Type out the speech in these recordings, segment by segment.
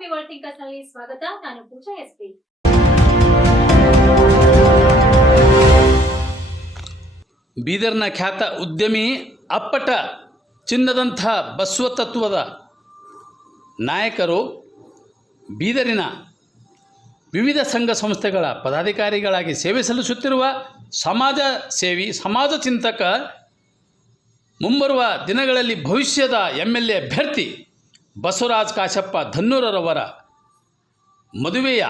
ಮಾತೃಭೂಮಿ world thinkers ನಲ್ಲಿ ಸ್ವಾಗತ. ನಾನು ಪೂಜಾ ಎಸ್ಪಿ. ಬೀದರ್ನ ಖ್ಯಾತ ಉದ್ಯಮಿ ಅಪ್ಪಟ ಚಿನ್ನದಂಥ ಬಸವ ತತ್ವದ ನಾಯಕರು ಬೀದರಿನ ವಿವಿಧ ಸಂಘ ಸಂಸ್ಥೆಗಳ ಪದಾಧಿಕಾರಿಗಳಾಗಿ ಸೇವೆ ಸಲ್ಲಿಸುತ್ತಿರುವ ಸಮಾಜ ಸೇವಿ ಸಮಾಜ ಚಿಂತಕ ಮುಂಬರುವ ದಿನಗಳಲ್ಲಿ ಭವಿಷ್ಯದ MLA ಅಭ್ಯರ್ಥಿ ಬಸವರಾಜ ಕಾಶಪ್ಪ ಧನ್ನೂರರವರ ಮದುವೆಯ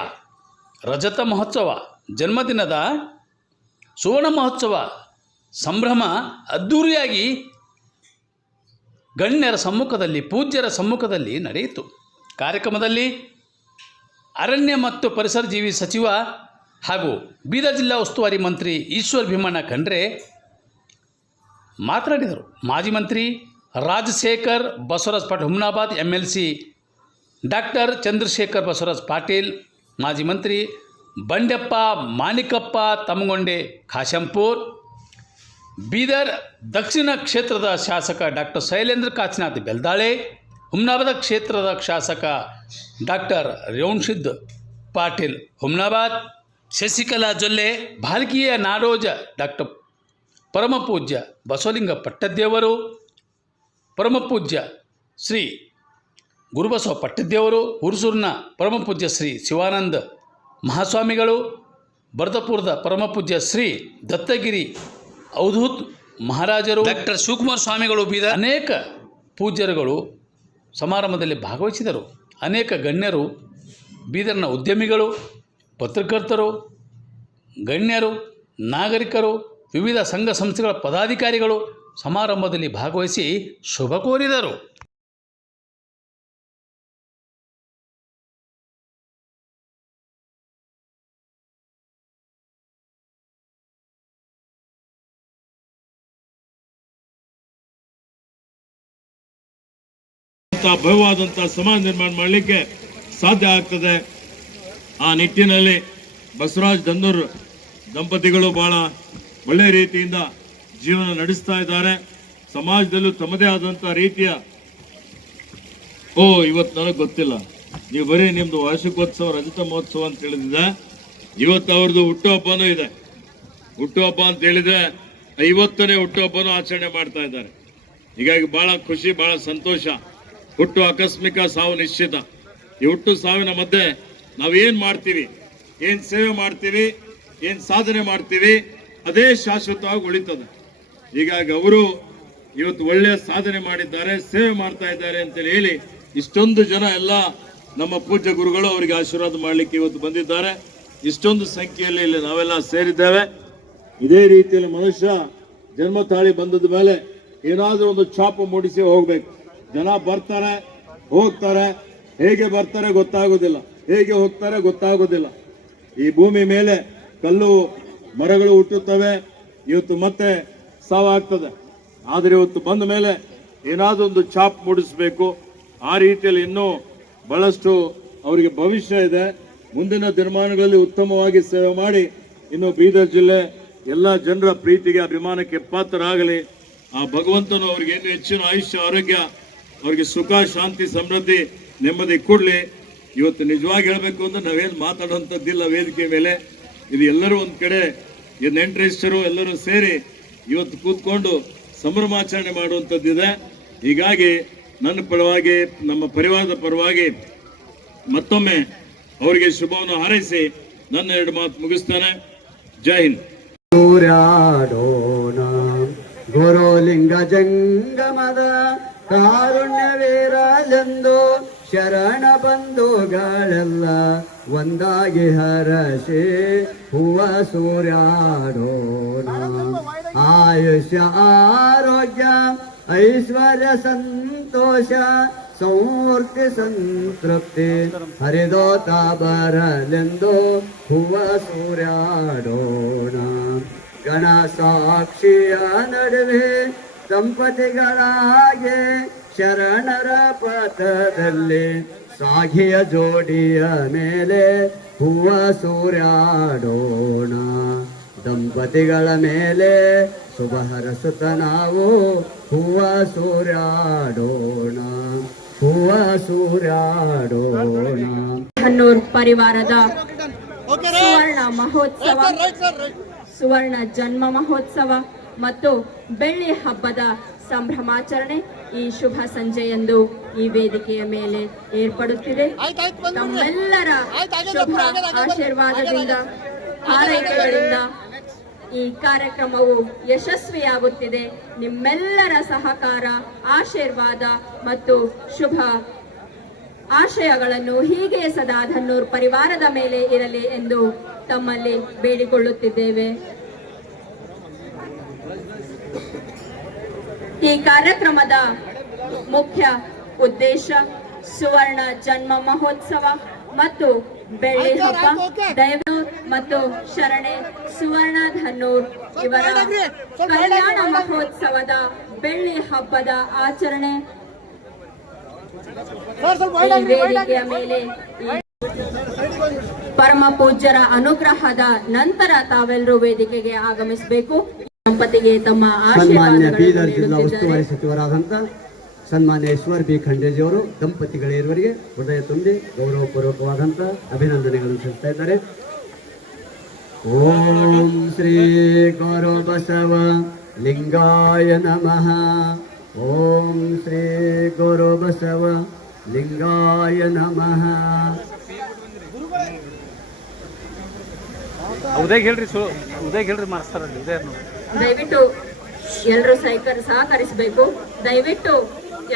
ರಜತ ಮಹೋತ್ಸವ ಜನ್ಮದಿನದ ಸುವರ್ಣ ಮಹೋತ್ಸವ ಸಂಭ್ರಮ ಅದ್ಧೂರಿಯಾಗಿ ಗಣ್ಯರ ಸಮ್ಮುಖದಲ್ಲಿ ಪೂಜ್ಯರ ಸಮ್ಮುಖದಲ್ಲಿ ನಡೆಯಿತು. ಕಾರ್ಯಕ್ರಮದಲ್ಲಿ ಅರಣ್ಯ ಮತ್ತು ಪರಿಸರ ಜೀವಿ ಸಚಿವ ಹಾಗೂ ಬೀದರ್ ಜಿಲ್ಲಾ ಉಸ್ತುವಾರಿ ಮಂತ್ರಿ ಈಶ್ವರ್ ಭೀಮಣ್ಣ ಖಂಡ್ರೆ ಮಾತನಾಡಿದರು. ಮಾಜಿ ಮಂತ್ರಿ ರಾಜಶೇಖರ್ ಬಸವರಾಜ್ ಪಾಟೀಲ್ ಹುಮ್ನಾಬಾದ್, MLC ಡಾಕ್ಟರ್ ಚಂದ್ರಶೇಖರ್ ಬಸವರಾಜ್ ಪಾಟೀಲ್, ಮಾಜಿ ಮಂತ್ರಿ ಬಂಡೆಪ್ಪ ಮಾಣಿಕಪ್ಪ ತಮ್ಮಗೊಂಡೆ ಖಾಶಂಪುರ್, ಬೀದರ್ ದಕ್ಷಿಣ ಕ್ಷೇತ್ರದ ಶಾಸಕ ಡಾಕ್ಟರ್ ಶೈಲೇಂದ್ರ ಕಾಚಿನಾಥ್ ಬೆಲ್ದಾಳೆ, ಹುಮ್ನಾಬಾದ್ ಕ್ಷೇತ್ರದ ಶಾಸಕ ಡಾಕ್ಟರ್ ರೇವಣಸಿದ್ಧ ಪಾಟೀಲ್ ಹುಮ್ನಾಬಾದ್, ಶಶಿಕಲಾ ಜೊಲ್ಲೆ, ಭಾಲ್ಕಿಯ ನಾಡೋಜ ಡಾಕ್ಟರ್ ಪರಮಪೂಜ್ಯ ಬಸವಲಿಂಗ ಪಟ್ಟದ್ದೇವರು, ಪರಮಪೂಜ್ಯ ಶ್ರೀ ಗುರುಬಸವ ಪಟ್ಟದ್ದೇವರು, ಹುರ್ಸೂರಿನ ಪರಮಪೂಜ್ಯ ಶ್ರೀ ಶಿವಾನಂದ ಮಹಾಸ್ವಾಮಿಗಳು, ಬರ್ದಪುರದ ಪರಮಪೂಜ್ಯ ಶ್ರೀ ದತ್ತಗಿರಿ ಅವಧೂತ್ ಮಹಾರಾಜರು, ಡಾಕ್ಟರ್ ಶಿವಕುಮಾರ ಸ್ವಾಮಿಗಳು, ಬೀದರ್ ಅನೇಕ ಪೂಜ್ಯರುಗಳು ಸಮಾರಂಭದಲ್ಲಿ ಭಾಗವಹಿಸಿದರು. ಅನೇಕ ಗಣ್ಯರು, ಬೀದರ್ನ ಉದ್ಯಮಿಗಳು, ಪತ್ರಕರ್ತರು, ಗಣ್ಯರು, ನಾಗರಿಕರು, ವಿವಿಧ ಸಂಘ ಸಂಸ್ಥೆಗಳ ಪದಾಧಿಕಾರಿಗಳು ಸಮಾರಂಭದಲ್ಲಿ ಭಾಗವಹಿಸಿ ಶುಭ ಕೋರಿದರು. ಭವ್ಯವಾದಂತಹ ಸಮಾಜ ನಿರ್ಮಾಣ ಮಾಡಲಿಕ್ಕೆ ಸಾಧ್ಯ ಆಗ್ತದೆ. ಆ ನಿಟ್ಟಿನಲ್ಲಿ ಬಸವರಾಜ್ ಧನ್ನೂರ್ ದಂಪತಿಗಳು ಬಹಳ ಒಳ್ಳೆಯ ರೀತಿಯಿಂದ ಜೀವನ ನಡೆಸ್ತಾ ಇದ್ದಾರೆ. ಸಮಾಜದಲ್ಲೂ ತಮ್ಮದೇ ಆದಂತಹ ರೀತಿಯ ಇವತ್ತು ನನಗೆ ಗೊತ್ತಿಲ್ಲ, ನೀವು ಬರೀ ನಿಮ್ದು ವಾರ್ಷಿಕೋತ್ಸವ ರಜತ ಮಹೋತ್ಸವ ಅಂತ ಹೇಳಿದ್ರೆ ಇವತ್ತು ಅವ್ರದ್ದು ಹುಟ್ಟುಹಬ್ಬನೂ ಇದೆ. ಹುಟ್ಟುಹಬ್ಬ ಅಂತ ಹೇಳಿದ್ರೆ 50ನೇ ಹುಟ್ಟುಹಬ್ಬನೂ ಆಚರಣೆ ಮಾಡ್ತಾ ಇದ್ದಾರೆ. ಹೀಗಾಗಿ ಬಹಳ ಖುಷಿ, ಬಹಳ ಸಂತೋಷ. ಹುಟ್ಟು ಆಕಸ್ಮಿಕ, ಸಾವು ನಿಶ್ಚಿತ. ಈ ಹುಟ್ಟು ಸಾವಿನ ಮಧ್ಯೆ ನಾವೇನ್ ಮಾಡ್ತೀವಿ, ಏನ್ ಸೇವೆ ಮಾಡ್ತೀವಿ, ಏನ್ ಸಾಧನೆ ಮಾಡ್ತೀವಿ, ಅದೇ ಶಾಶ್ವತವಾಗಿ ಉಳಿತದೆ. ಹೀಗಾಗಿ ಅವರು ಇವತ್ತು ಒಳ್ಳೆಯ ಸಾಧನೆ ಮಾಡಿದ್ದಾರೆ, ಸೇವೆ ಮಾಡ್ತಾ ಇದ್ದಾರೆ ಅಂತೇಳಿ ಹೇಳಿ ಇಷ್ಟೊಂದು ಜನ ಎಲ್ಲ ನಮ್ಮ ಪೂಜ್ಯ ಗುರುಗಳು ಅವರಿಗೆ ಆಶೀರ್ವಾದ ಮಾಡಲಿಕ್ಕೆ ಇವತ್ತು ಬಂದಿದ್ದಾರೆ. ಇಷ್ಟೊಂದು ಸಂಖ್ಯೆಯಲ್ಲಿ ಇಲ್ಲಿ ನಾವೆಲ್ಲ ಸೇರಿದ್ದೇವೆ. ಇದೇ ರೀತಿಯಲ್ಲಿ ಮನುಷ್ಯ ಜನ್ಮ ತಾಳಿ ಬಂದದ ಮೇಲೆ ಏನಾದರೂ ಒಂದು ಛಾಪು ಮೂಡಿಸಿ ಹೋಗ್ಬೇಕು. ಜನ ಬರ್ತಾರೆ, ಹೋಗ್ತಾರೆ, ಹೇಗೆ ಬರ್ತಾರೆ ಗೊತ್ತಾಗೋದಿಲ್ಲ, ಹೇಗೆ ಹೋಗ್ತಾರೆ ಗೊತ್ತಾಗೋದಿಲ್ಲ. ಈ ಭೂಮಿ ಮೇಲೆ ಕಲ್ಲು ಮರಗಳು ಹುಟ್ಟುತ್ತವೆ, ಇವತ್ತು ಮತ್ತೆ ಸಾವಾಗ್ತದೆ. ಆದರೆ ಇವತ್ತು ಬಂದ ಮೇಲೆ ಏನಾದರೂ ಒಂದು ಛಾಪ್ ಮೂಡಿಸಬೇಕು. ಆ ರೀತಿಯಲ್ಲಿ ಇನ್ನೂ ಬಹಳಷ್ಟು ಅವರಿಗೆ ಭವಿಷ್ಯ ಇದೆ. ಮುಂದಿನ ದಿನಮಾನಗಳಲ್ಲಿ ಉತ್ತಮವಾಗಿ ಸೇವೆ ಮಾಡಿ ಇನ್ನು ಬೀದರ್ ಜಿಲ್ಲೆ ಎಲ್ಲ ಜನರ ಪ್ರೀತಿಗೆ ಅಭಿಮಾನಕ್ಕೆ ಪಾತ್ರರಾಗಲಿ. ಆ ಭಗವಂತನು ಅವ್ರಿಗೆ ಏನು ಹೆಚ್ಚಿನ ಆಯುಷ್ಯ ಆರೋಗ್ಯ, ಅವ್ರಿಗೆ ಸುಖ ಶಾಂತಿ ಸಮೃದ್ಧಿ ನೆಮ್ಮದಿ ಕೊಡಲಿ. ಇವತ್ತು ನಿಜವಾಗಿ ಹೇಳಬೇಕು ಅಂದ್ರೆ ನಾವೇನು ಮಾತಾಡುವಂಥದ್ದಿಲ್ಲ ವೇದಿಕೆ ಮೇಲೆ. ಇದು ಎಲ್ಲರೂ ಒಂದು ಕಡೆ ನೆಂಟರಿಷ್ಟರು ಎಲ್ಲರೂ ಸೇರಿ ಇವತ್ತು ಕೂತ್ಕೊಂಡು ಸಂಭ್ರಮಾಚರಣೆ ಮಾಡುವಂಥದ್ದಿದೆ. ಹೀಗಾಗಿ ನನ್ನ ಪರವಾಗಿ, ನಮ್ಮ ಪರಿವಾರದ ಪರವಾಗಿ ಮತ್ತೊಮ್ಮೆ ಅವರಿಗೆ ಶುಭವನ್ನು ಹಾರೈಸಿ ನನ್ನ 2 ಮಾತು ಮುಗಿಸ್ತಾನೆ. ಜೈ ಹಿಂದ್. ಗುರುಲಿಂಗ ಜಂಗಮದ ಕಾರುಣ್ಯವಿರಲೆಂದು ಶರಣ ಬಂಧುಗಳೆಲ್ಲ ಒಂದಾಗಿ ಹರಸಿ ಹೂವ ಸೂರ್ಯಾಡೋಣ. ಆಯುಷ್ಯ ಆರೋಗ್ಯ ಐಶ್ವರ್ಯ ಸಂತೋಷ ಸಮೃದ್ಧಿ ಸಂತೃಪ್ತಿ ಹರಿದೋತ ಬರಲೆಂದು ಹೂವ ಸೂರ್ಯಾಡೋಣ. ಗಣ ಸಾಕ್ಷಿಯ ನಡುವೆ ದಂಪತಿಗಳಾಗೆ ಶರಣರ ಪಥದಲ್ಲಿ ಸಾಗಿಯ ಜೋಡಿಯ ಮೇಲೆ ಹೂವ ಸೂರ್ಯಾಡೋಣ. ದಂಪತಿಗಳ ಮೇಲೆ ಶುಭ ಹರಸುತ್ತ ನಾವು ಹೂವ ಸೂರ್ಯಾಡೋಣ. ಹೂವ ಸೂರ್ಯಾಡೋಣ. ಹನ್ನೂರ್ ಪರಿವಾರದ ಸುವರ್ಣ ಮಹೋತ್ಸವ, ಸುವರ್ಣ ಜನ್ಮ ಮಹೋತ್ಸವ ಮತ್ತು ಬೆಳ್ಳಿ ಹಬ್ಬದ ಸಂಭ್ರಮಾಚರಣೆ ಈ ಶುಭ ಸಂಜೆಯಂದು ಈ ವೇದಿಕೆಯ ಮೇಲೆ ಏರ್ಪಡುತ್ತಿದೆ. ತಮ್ಮೆಲ್ಲರ ಶುಭ ಆಶೀರ್ವಾದದಿಂದ, ಹಾರೈಕೆಗಳಿಂದ ಈ ಕಾರ್ಯಕ್ರಮವು ಯಶಸ್ವಿಯಾಗುತ್ತಿದೆ. ನಿಮ್ಮೆಲ್ಲರ ಸಹಕಾರ, ಆಶೀರ್ವಾದ ಮತ್ತು ಶುಭ ಆಶಯಗಳನ್ನು ಹೀಗೆ ಸದಾ ಧನ್ನೂರ್ ಪರಿವಾರದ ಮೇಲೆ ಇರಲಿ ಎಂದು ತಮ್ಮಲ್ಲಿ ಬೇಡಿಕೊಳ್ಳುತ್ತಿದ್ದೇವೆ. ಈ ಕಾರ್ಯಕ್ರಮದ ಮುಖ್ಯ ಉದ್ದೇಶ ಸುವರ್ಣ ಜನ್ಮ ಮಹೋತ್ಸವ ಮತ್ತು ಬೆಳ್ಳಿ ಹಬ್ಬ. ದೈವನೂರ್ ಮತ್ತು ಶರಣೆ ಸುವರ್ಣ ಧನ್ನೂರ್ ಇವರ ಕಲ್ಯಾಣ ಮಹೋತ್ಸವದ ಬೆಳ್ಳಿ ಹಬ್ಬದ ಆಚರಣೆ ಈ ವೇದಿಕೆಯ ಮೇಲೆ ಪರಮ ಪೂಜ್ಯರ ಅನುಗ್ರಹದ ನಂತರ ತಾವೆಲ್ಲರೂ ವೇದಿಕೆಗೆ ಆಗಮಿಸಬೇಕು. ದಂಪತಿಗೆ ತಮ್ಮ ಸನ್ಮಾನ್ಯ ಬೀದರ್ ಜಿಲ್ಲಾ ಆಶೀರ್ವಾದಗಳನ್ನು ಉಸ್ತುವಾರಿ ಸಚಿವರಾದಂಥ ಸನ್ಮಾನ್ಯ ಈಶ್ವರ್ ಬಿ ಖಂಡೇಜಿಯವರು ದಂಪತಿಗಳಿರುವರಿಗೆ ಹೃದಯ ತುಂಬಿ ಗೌರವಪೂರ್ವಕವಾದಂಥ ಅಭಿನಂದನೆಗಳನ್ನು ಸಲ್ಲಿಸ್ತಾ ಇದ್ದಾರೆ. ಓಂ ಶ್ರೀ ಗುರು ಬಸವ ಲಿಂಗಾಯ ನಮಃ. ಓಂ ಶ್ರೀ ಗುರು ಬಸವ ಲಿಂಗಾಯ ನಮಃ. ಉದಯ್ ಹೇಳ್ರಿ ಉದಯ್ ಹೇಳ್ರಿ ಮಾಸ್ತಾರಲ್ಲಿ ಉದಯ ದಯವಿಟ್ಟು ಎಲ್ಲರೂ ಸಹಕರಿಸಬೇಕು. ದಯವಿಟ್ಟು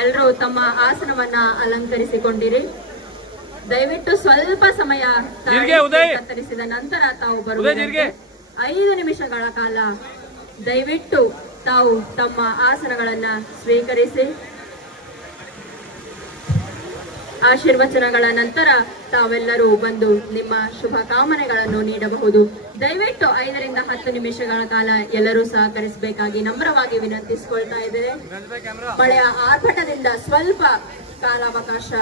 ಎಲ್ಲರೂ ತಮ್ಮ ಆಸನವನ್ನ ಅಲಂಕರಿಸಿಕೊಂಡಿರಿ. ದಯವಿಟ್ಟು ಸ್ವಲ್ಪ ಸಮಯ ಕತ್ತರಿಸಿದ ನಂತರ ತಾವು ಬರುವುದು 5 ನಿಮಿಷಗಳ ಕಾಲ ದಯವಿಟ್ಟು ತಾವು ತಮ್ಮ ಆಸನಗಳನ್ನ ಸ್ವೀಕರಿಸಿ. ಆಶೀರ್ವಚನಗಳ ನಂತರ ತಾವೆಲ್ಲರೂ ಬಂದು ನಿಮ್ಮ ಶುಭ ಕಾಮನೆಗಳನ್ನು ನೀಡಬಹುದು. ದಯವಿಟ್ಟು 5 ರಿಂದ 10 ನಿಮಿಷಗಳ ಕಾಲ ಎಲ್ಲರೂ ಸಹಕರಿಸಬೇಕಾಗಿ ನಮ್ರವಾಗಿ ವಿನಂತಿಸಿಕೊಳ್ತಾ ಇದ್ದೇವೆ. ಮಳೆಯ ಆರ್ಭಟದಿಂದ ಸ್ವಲ್ಪ ಕಾಲಾವಕಾಶ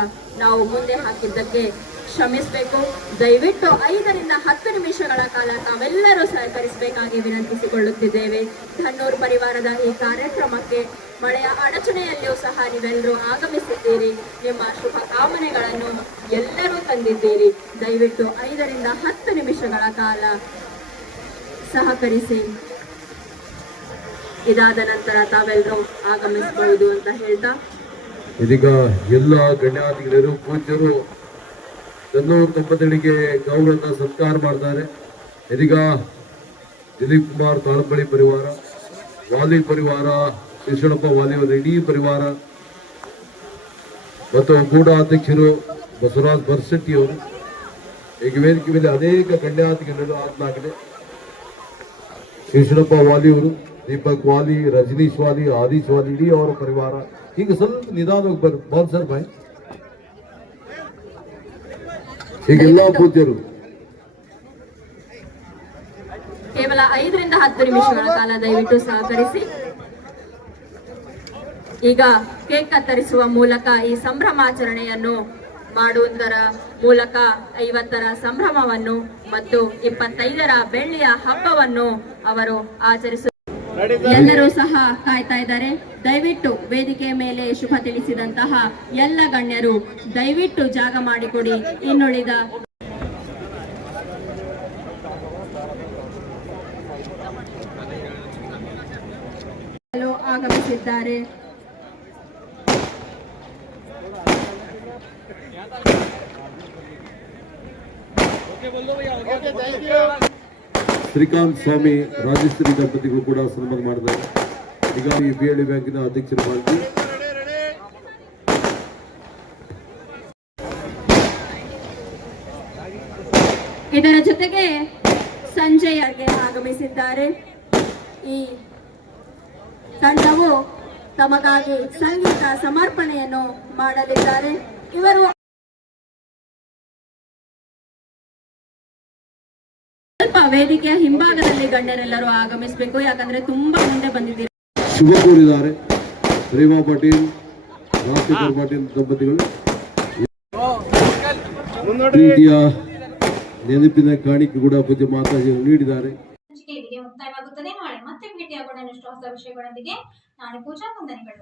ನಾವು ಮುಂದೆ ಹಾಕಿದ್ದಕ್ಕೆ ಕ್ಷಮಿಸಬೇಕು. ದಯವಿಟ್ಟು 5 ರಿಂದ 10 ನಿಮಿಷಗಳ ಕಾಲ ತಾವೆಲ್ಲರೂ ಸಹಕರಿಸಬೇಕಾಗಿ ವಿನಂತಿಸಿಕೊಳ್ಳುತ್ತಿದ್ದೇವೆ. ಧನ್ನೂರ್ ಪರಿವಾರದ ಈ ಕಾರ್ಯಕ್ರಮಕ್ಕೆ ಮಳೆಯ ಅಡಚಣೆಯಲ್ಲಿಯೂ ಸಹ ನೀವೆಲ್ಲರೂ ಆಗಮಿಸಿದ್ದೀರಿ. ನಿಮ್ಮ ಶುಭ ಕಾಮನೆಗಳನ್ನು ಎಲ್ಲರೂ ತಂದಿದ್ದೀರಿ. ದಯವಿಟ್ಟು 5 ರಿಂದ 10 ನಿಮಿಷಗಳ ಕಾಲ ಸಹಕರಿಸಿ. ಇದಾದ ನಂತರ ತಾವೆಲ್ಲರೂ ಆಗಮಿಸಬಹುದು ಅಂತ ಹೇಳ್ತಾ ಇದೀಗ ಎಲ್ಲ ಗಣ್ಯಾತಿಗಳು ಪೂಜ್ಯರು ಧನ್ನೂರ್ ದಂಪತಿಗಳಿಗೆ ಗೌರವದ ಸತ್ಕಾರ ಮಾಡ್ತಾರೆ. ಇದೀಗ ದಿಲೀಪ್ ಕುಮಾರ್ ತಾಳಂಬಳಿ ಪರಿವಾರ, ವಾಲಿ ಪರಿವಾರ, ಶಿಶುಣಪ್ಪ ವಾಲಿಯವರ ಇಡೀ ಪರಿವಾರ ಮತ್ತು ಒಕ್ಕೂಟ ಅಧ್ಯಕ್ಷರು ಬಸವರಾಜ್ ಬರ್ಸೆಟ್ಟಿಯವರು, ಈಗ ವೇದಿಕೆ ಮೇಲೆ ಅನೇಕ ಗಣ್ಯಾತಿಗಳು ಆಗಲಾಗಿದೆ. ಶಿಶುಣಪ್ಪ ವಾಲಿಯವರು, ದೀಪಕ್ ವಾಲಿ, ರಜನೀಶ್ ವಾಲಿ, ಆದೀಶ್ ವಾಲಿ, ಇಡೀ ಅವರ ಪರಿವಾರ. ಈಗ ಸ್ವಲ್ಪ ನಿಧಾನವಾಗಿ ಬಾಲ್ ಸರ್ ಬಾಯ್. ಹೀಗೆಲ್ಲ ಪೂಜ್ಯರು ಕೇವಲ 5 ರಿಂದ 10 ನಿಮಿಷಗಳ ಕಾಲ ದಯವಿಟ್ಟು ಸಹಕರಿಸಿ. ಈಗ ಕೇಕ್ ಕತ್ತರಿಸುವ ಮೂಲಕ ಈ ಸಂಭ್ರಮಾಚರಣೆಯನ್ನು ಮಾಡುವುದರ ಮೂಲಕ 50ರ ಸಂಭ್ರಮವನ್ನು ಮತ್ತು 25ರ ಬೆಳ್ಳಿಯ ಹಬ್ಬವನ್ನು ಅವರು ಆಚರಿಸುತ್ತಾರೆ. ಎಲ್ಲರೂ ಸಹ ಕಾಯ್ತಾ ಇದ್ದಾರೆ. ದಯವಿಟ್ಟು ವೇದಿಕೆಯ ಮೇಲೆ ಶುಭ ತಿಳಿಸಿದಂತಹ ಎಲ್ಲ ಗಣ್ಯರು ದಯವಿಟ್ಟು ಜಾಗ ಮಾಡಿಕೊಡಿ. ಇನ್ನುಳಿದ ಆಗಮಿಸಿದ್ದಾರೆ. ಶ್ರೀಕಾಂತ್ ಸ್ವಾಮಿ ರಾಜೇಶ್ವರಿ ದಂಪತಿಗಳು ಕೂಡ ಸನ್ಮಾನ ಮಾಡಿದ್ದಾರೆ. ಈಗ ಈ BLE ಬ್ಯಾಂಕಿನ ಅಧ್ಯಕ್ಷರು ಮಾಡಿ ಇದರ ಜೊತೆಗೆ ಸಂಜೆಗೆ ಆಗಮಿಸಿದ್ದಾರೆ. ಈ ತಂಡವು ತಮಗಾಗಿ ಸಂಗೀತ ಸಮರ್ಪಣೆಯನ್ನು ಮಾಡಲಿದ್ದಾರೆ. ಇವರು ಸ್ವಲ್ಪ ವೇದಿಕೆಯ ಹಿಂಭಾಗದಲ್ಲಿ ಗಣ್ಯರೆಲ್ಲರೂ ಆಗಮಿಸಬೇಕು, ಯಾಕಂದ್ರೆ ತುಂಬಾ ಮುಂದೆ ಬಂದಿದ್ದೀರಿ. ಶುಭ ಕೋರಿದ್ದಾರೆ ಪ್ರೇಮಾ ಪಾಟೀಲ್, ರಾಜಶೇಖರ್ ಪಾಟೀಲ್ ದಂಪತಿಗಳು ಪ್ರೀತಿಯ ನೆನಪಿನ ಕಾಣಿಕೆ ಕೂಡ ಪೂಜ್ಯ ಮಾತಾಜಿಯನ್ನು ನೀಡಿದ್ದಾರೆ. ಇಲ್ಲಿಗೆ ಮುಕ್ತಾಯವಾಗುತ್ತದೆ. ನಾಳೆ ಮತ್ತೆ ಭೇಟಿಯಾಗೋಣ ಇನ್ನಷ್ಟು ಹೊಸ ವಿಷಯಗಳೊಂದಿಗೆ. ನಾಳೆ ಪೂಜಾ ವಂದನೆಗಳು.